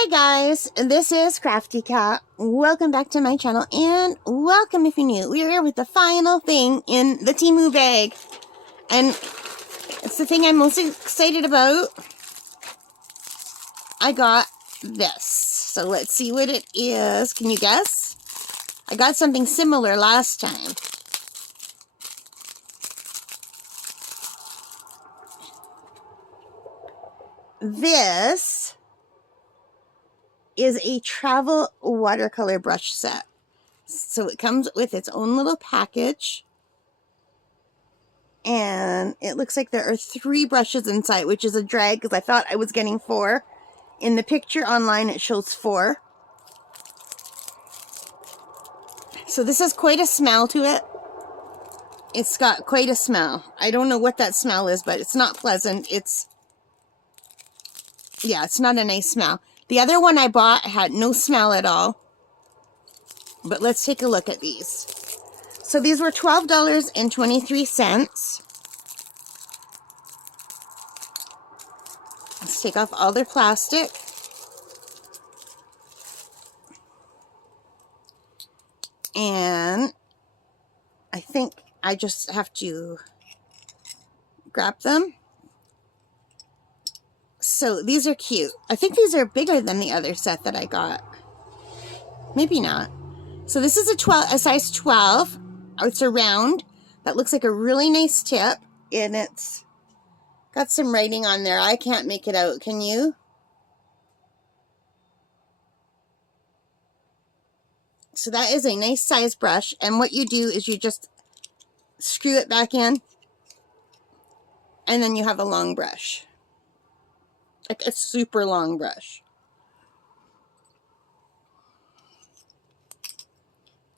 Hi guys, this is Crafty Cat. Welcome back to my channel and welcome if you're new. We're here with the final thing in the Temu bag. And it's the thing I'm most excited about. I got this. So let's see what it is. Can you guess? I got something similar last time. This is a travel watercolor brush set. So it comes with its own little package. And it looks like there are 3 brushes inside, which is a drag because I thought I was getting 4. In the picture online, it shows 4. So this has quite a smell to it. It's got quite a smell. I don't know what that smell is, but it's not pleasant. It's not a nice smell. The other one I bought had no smell at all. But let's take a look at these. So these were $12.23. Let's take off all their plastic. And I think I just have to grab them. So these are cute. I think these are bigger than the other set that I got. Maybe not. So this is a size 12. It's a round. That looks like a really nice tip. And it's got some writing on there. I can't make it out. Can you? So that is a nice size brush. And what you do is you just screw it back in. And then you have a long brush. Like a super long brush.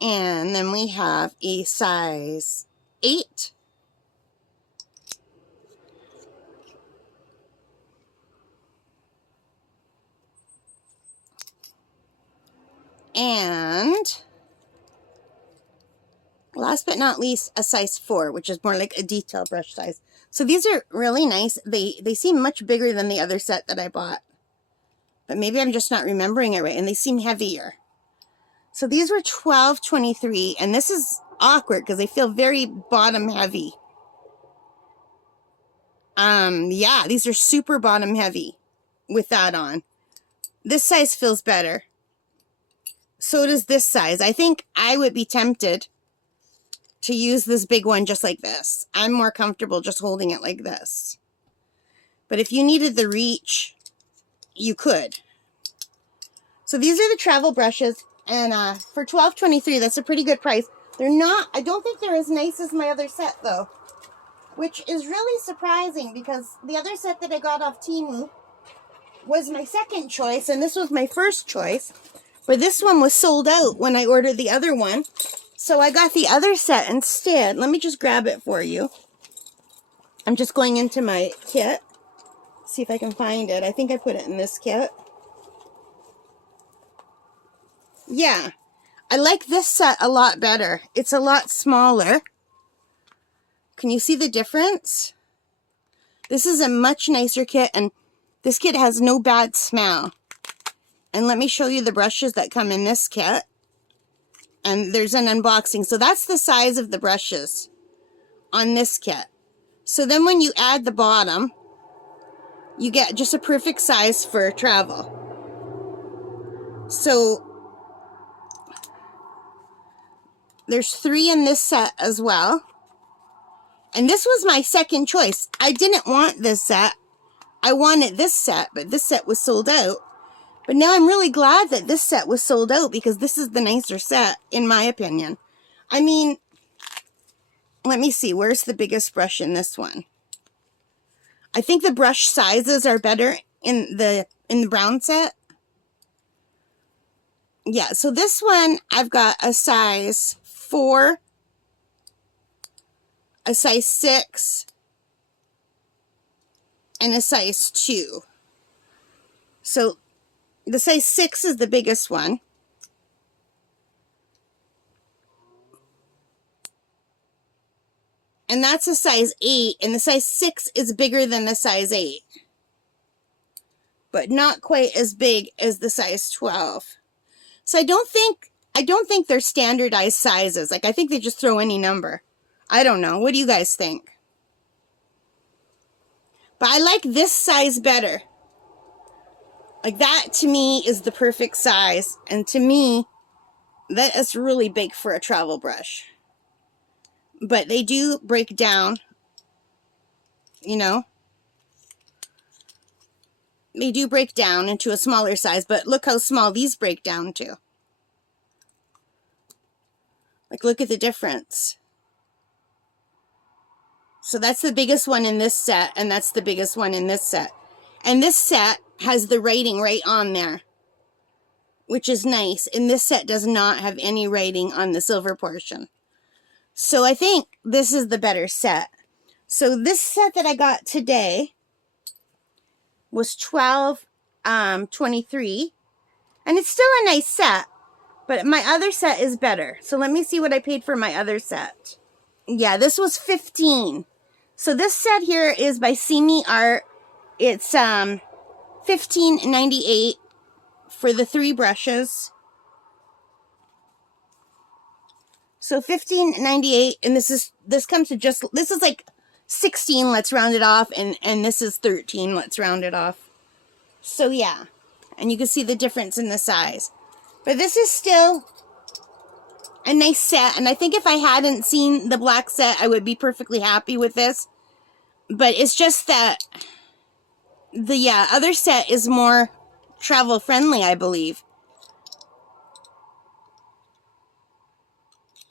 And then we have a size 8. And last but not least, a size 4, which is more like a detail brush size. So these are really nice. They seem much bigger than the other set that I bought. But maybe I'm just not remembering it right. And they seem heavier. So these were $12.23, and this is awkward because they feel very bottom heavy. Yeah, these are super bottom heavy with that on. This size feels better. So does this size. I think I would be tempted to use this big one just like this. I'm more comfortable just holding it like this. But if you needed the reach, you could. So these are the travel brushes. And for $12.23, that's a pretty good price. They're not, I don't think they're as nice as my other set though. Which is really surprising because the other set that I got off Temu was my second choice. And this was my first choice. But this one was sold out when I ordered the other one. So I got the other set instead. Let me just grab it for you. I'm just going into my kit. See if I can find it. I think I put it in this kit. Yeah, I like this set a lot better. It's a lot smaller. Can you see the difference? This is a much nicer kit, and this kit has no bad smell. And let me show you the brushes that come in this kit. And there's an unboxing. So that's the size of the brushes on this kit. So then when you add the bottom, you get just a perfect size for travel. So there's 3 in this set as well. And this was my second choice. I didn't want this set. I wanted this set, but this set was sold out. But now I'm really glad that this set was sold out because this is the nicer set, in my opinion. I mean, let me see. Where's the biggest brush in this one? I think the brush sizes are better in the brown set. Yeah, so this one, I've got a size 4, a size 6, and a size 2. So the size 6 is the biggest one. And that's a size 8, and the size 6 is bigger than the size 8. but not quite as big as the size 12. So I don't think they're standardized sizes. Like, I think they just throw any number. I don't know. What do you guys think? But I like this size better. Like, that to me is the perfect size. And to me, that is really big for a travel brush. But they do break down, you know. They do break down into a smaller size, but look how small these break down to. Like, look at the difference. So that's the biggest one in this set, and that's the biggest one in this set. And this set has the writing right on there, which is nice. And this set does not have any writing on the silver portion. So I think this is the better set. So this set that I got today was $12.23, and it's still a nice set, but my other set is better. So let me see what I paid for my other set. Yeah, this was $15. So this set here is by Temu Art. It's $15.98 for the 3 brushes. So $15.98, and this comes to just, this is like 16, let's round it off, and this is 13, let's round it off. So yeah, and you can see the difference in the size. But this is still a nice set, and I think if I hadn't seen the black set, I would be perfectly happy with this. But it's just that the other set is more travel friendly, I believe.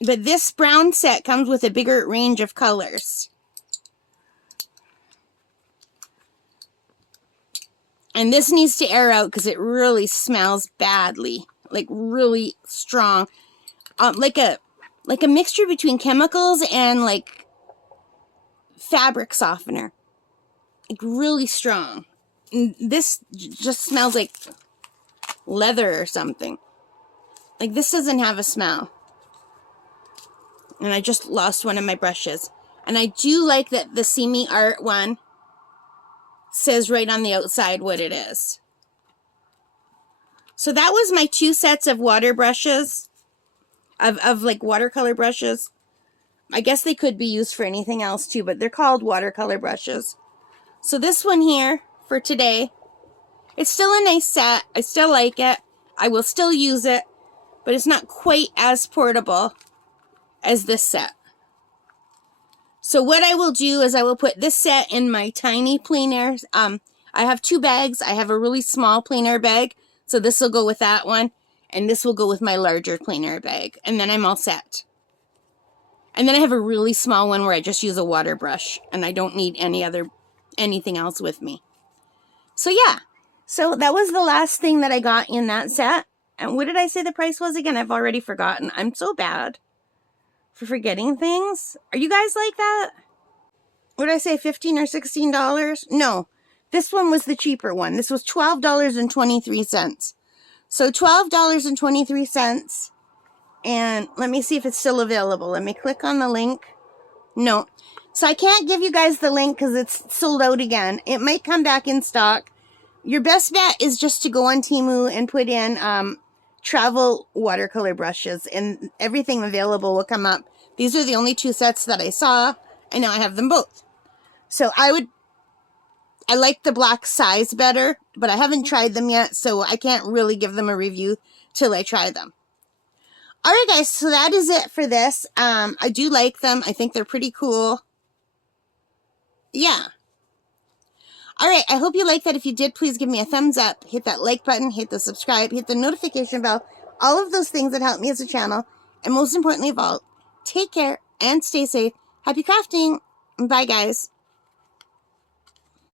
But this brown set comes with a bigger range of colors. And this needs to air out because it really smells badly. Like, really strong. Like a mixture between chemicals and like fabric softener. Like, really strong. And this just smells like leather or something. Like, this doesn't have a smell. And I just lost one of my brushes. And I do like that the Temu Art one says right on the outside what it is. So that was my 2 sets of water brushes. Of like watercolor brushes. I guess they could be used for anything else too, but they're called watercolor brushes. So this one here for today, it's still a nice set. I still like it. I will still use it, but it's not quite as portable as this set. So what I will do is I will put this set in my tiny plein air. I have 2 bags. I have a really small plein air bag, so this will go with that one, and this will go with my larger plein air bag, and then I'm all set. And then I have a really small one where I just use a water brush, and I don't need anything else with me. So yeah, so that was the last thing that I got in that set. And what did I say the price was again? I've already forgotten. I'm so bad for forgetting things. Are you guys like that? What did I say, $15 or $16? No, this one was the cheaper one. This was $12.23. So $12.23. And let me see if it's still available. Let me click on the link. No. So I can't give you guys the link because it's sold out again. It might come back in stock. Your best bet is just to go on Temu and put in travel watercolor brushes, and everything available will come up. These are the only 2 sets that I saw, and now I have them both. So I like the black size better, but I haven't tried them yet, so I can't really give them a review till I try them. Alright guys, so that is it for this. I do like them. I think they're pretty cool. Yeah. Alright, I hope you liked that. If you did, please give me a thumbs up. Hit that like button, hit the subscribe, hit the notification bell. All of those things that help me as a channel. And most importantly of all, take care and stay safe. Happy crafting. Bye guys.